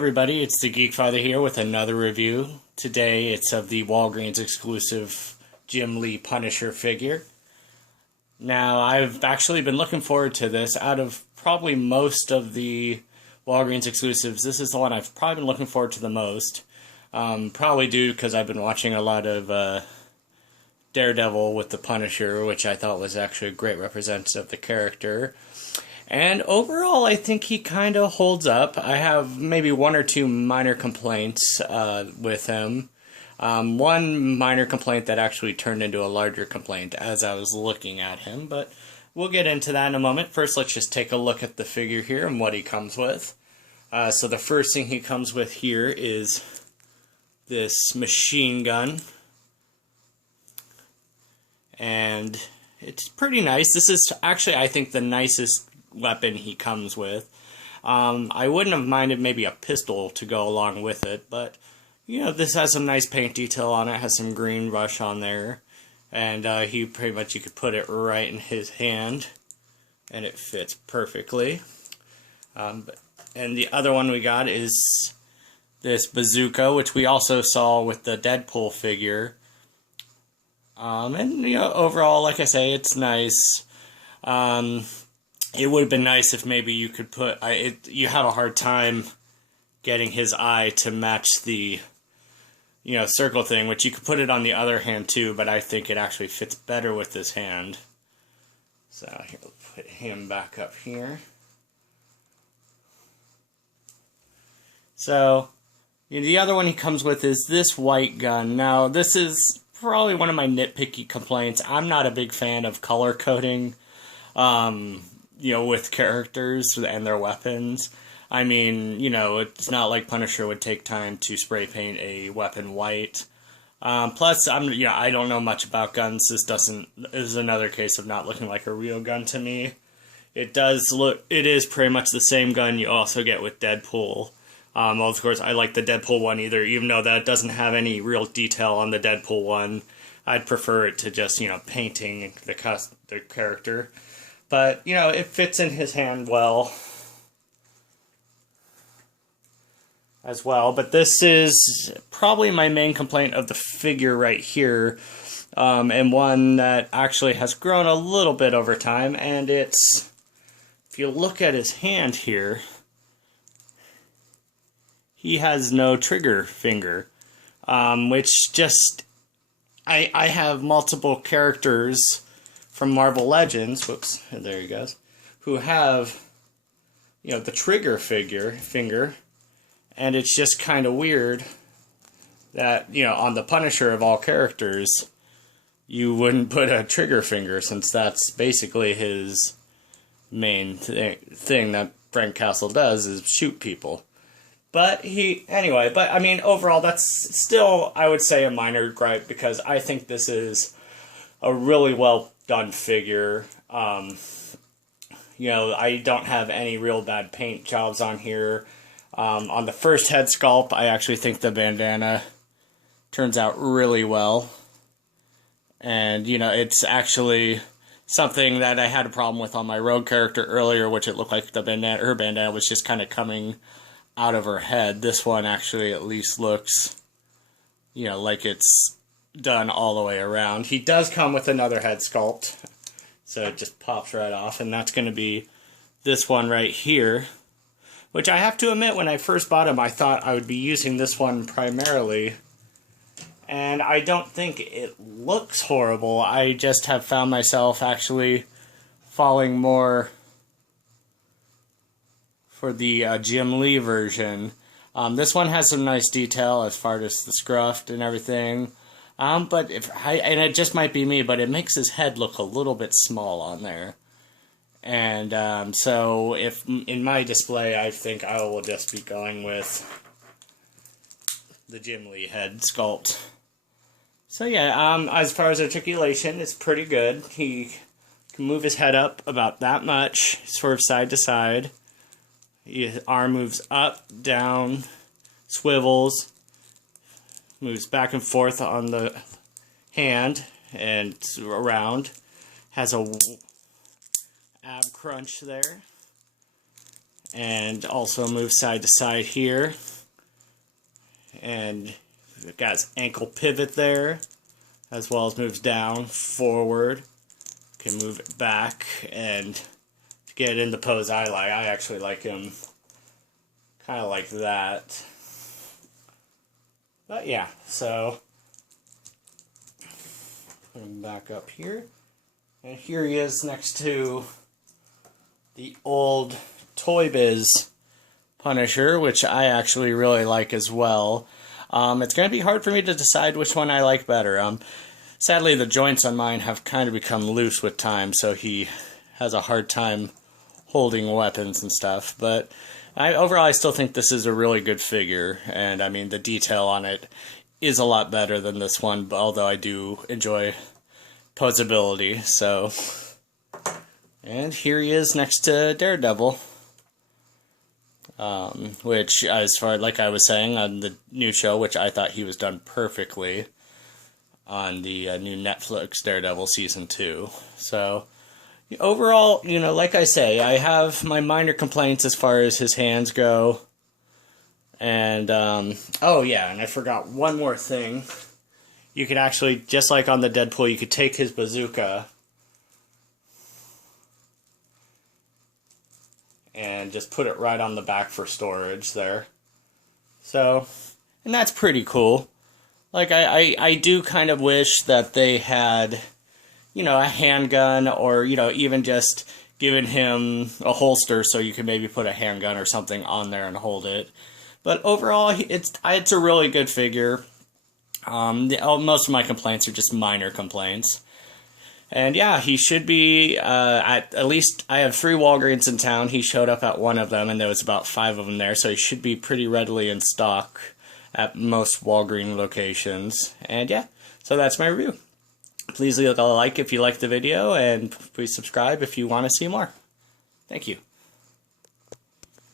Everybody, it's the Geek Father here with another review. Today it's of the Walgreens exclusive Jim Lee Punisher figure. Now, I've actually been looking forward to this. Out of probably most of the Walgreens exclusives, this is the one I've probably been looking forward to the most. Probably due because I've been watching a lot of Daredevil with the Punisher, which I thought was actually a great representative of the character. And overall, I think he kind of holds up. I have maybe one or two minor complaints with him. One minor complaint that actually turned into a larger complaint as I was looking at him, but we'll get into that in a moment. First, let's just take a look at the figure here and what he comes with. So the first thing he comes with here is this machine gun. And it's pretty nice. This is actually, I think, the nicest weapon he comes with. I wouldn't have minded maybe a pistol to go along with it, but you know, this has some nice paint detail on it, has some green brush on there, and he pretty much, you could put it right in his hand and it fits perfectly. And the other one we got is this bazooka, which we also saw with the Deadpool figure. And you know, overall, like I say, it's nice. It would have been nice if maybe you could put... you have a hard time getting his eye to match the, you know, circle thing, which you could put it on the other hand too, but I think it actually fits better with this hand. So here, we'll put him back up here. So, you know, the other one he comes with is this white gun. Now, this is probably one of my nitpicky complaints. I'm not a big fan of color coding. You know, with characters and their weapons. I mean, you know, it's not like Punisher would take time to spray paint a weapon white. Plus, I don't know much about guns. This is another case of not looking like a real gun to me. It is pretty much the same gun you also get with Deadpool. Well, of course, I like the Deadpool one even though that doesn't have any real detail on the Deadpool one. I'd prefer it to just, you know, painting the character. But, you know, it fits in his hand well as well. But this is probably my main complaint of the figure right here. And one that actually has grown a little bit over time. And it's, if you look at his hand here, he has no trigger finger. Which just, I have multiple characters from Marvel Legends, whoops, there he goes, who have, you know, the trigger finger, and it's just kind of weird that, you know, on the Punisher of all characters, you wouldn't put a trigger finger, since that's basically his main thing that Frank Castle does, is shoot people. But I mean, overall, that's still, I would say, a minor gripe, because I think this is a really well done figure. You know, I don't have any real bad paint jobs on here. On the first head sculpt, I actually think the bandana turns out really well. And, you know, it's actually something that I had a problem with on my Rogue character earlier, which it looked like her bandana was just kind of coming out of her head. This one actually at least looks, you know, like it's done all the way around. He does come with another head sculpt, so it just pops right off, and that's going to be this one right here, which I have to admit, when I first bought him, I thought I would be using this one primarily, and I don't think it looks horrible. I just have found myself actually falling more for the Jim Lee version. This one has some nice detail as far as the scruff and everything. But and it just might be me, but it makes his head look a little bit small on there. And so if in my display, I think I will just be going with the Jim Lee head sculpt. So yeah, as far as articulation, it's pretty good. He can move his head up about that much, sort of side to side. His arm moves up, down, swivels, moves back and forth on the hand and around. Has a ab crunch there. and also moves side to side here. And it got its ankle pivot there, as well as moves down, forward. Can move it back and get in the pose I like. I actually like him kind of like that. But yeah, so put him back up here. And here he is next to the old Toy Biz Punisher, which I actually really like as well. It's going to be hard for me to decide which one I like better. Sadly, the joints on mine have kind of become loose with time, so he has a hard time holding weapons and stuff. But overall, I still think this is a really good figure, and I mean, the detail on it is a lot better than this one, although I do enjoy posability. So, and here he is next to Daredevil. Which, as far like I was saying on the new show, which I thought he was done perfectly on the new Netflix Daredevil Season 2. So, overall, you know, like I say, I have my minor complaints as far as his hands go. And, oh yeah, and I forgot one more thing. You could actually, just like on the Deadpool, you could take his bazooka and just put it right on the back for storage there. So, and that's pretty cool. Like, I do kind of wish that they had, you know, a handgun, or, you know, even just giving him a holster so you could maybe put a handgun or something on there and hold it. But overall, it's a really good figure. Most of my complaints are just minor complaints. And yeah, he should be, at least I have 3 Walgreens in town. He showed up at one of them, and there was about 5 of them there, so he should be pretty readily in stock at most Walgreens locations. And yeah, so that's my review. Please leave a like if you liked the video, and please subscribe if you want to see more. Thank you.